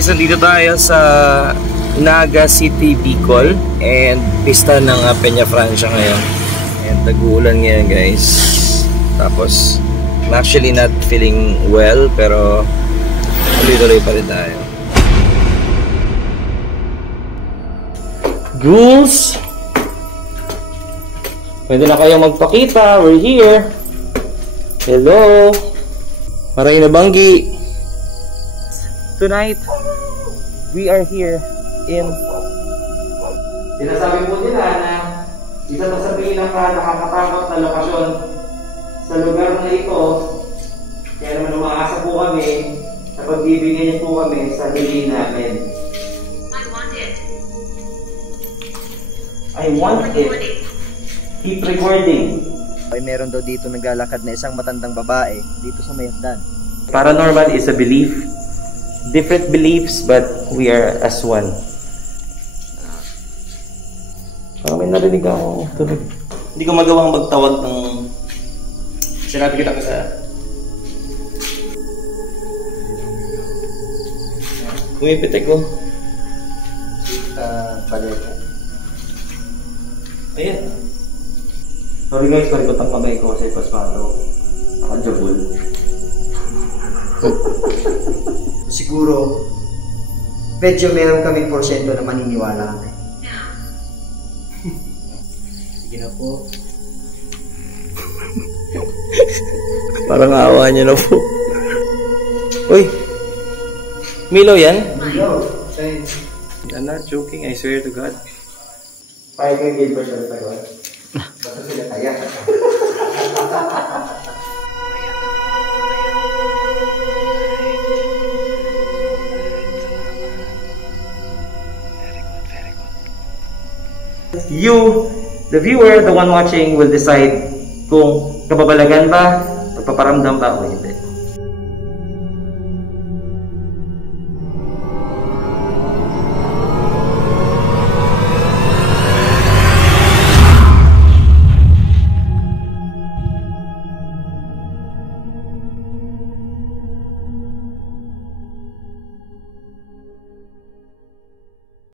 guys, nandito tayo sa Naga City, Bicol, and pista ng Peña Francia ngayon. And tag-uulan ngayon guys. Tapos I'm actually not feeling well, pero tuloy-tuloy pa rin tayo. Ghouls! Pwede na kayong magpakita. We're here. Hello! Maray na banggi. Tonight, we are here in... Sinasabi po nila na isa pa sa nakakatakot na lokasyon sa lugar na ito. Kaya naman umaasa po kami na pagbibigyan niyo po kami sa hili namin. I want it. I want it. Keep recording. Ay, meron daw dito naglalakad na isang matandang babae dito sa may hagdan. Paranormal is a belief. Different beliefs, but we are as one. Parang may narinig ako tunog. Hindi ko magawang magtawag ng... Sinabi kita ko sa... Kumipitek ko. Paleta. Ayan. Sorry guys, palikot ang kamay ko kasi paspalo. Nakajabul. Siguro, medyo meron kaming porsyento na maniniwala kami. Sige na po. Parang awa niyo na po. Uy! Milo yan? Milo? I'm not joking, I swear to God. Kaya kayo Gilbert sa tagal. Basta sila kaya. You, the viewer, the one watching, will decide kung kababalagan ba, pagpaparamdam ba o hindi.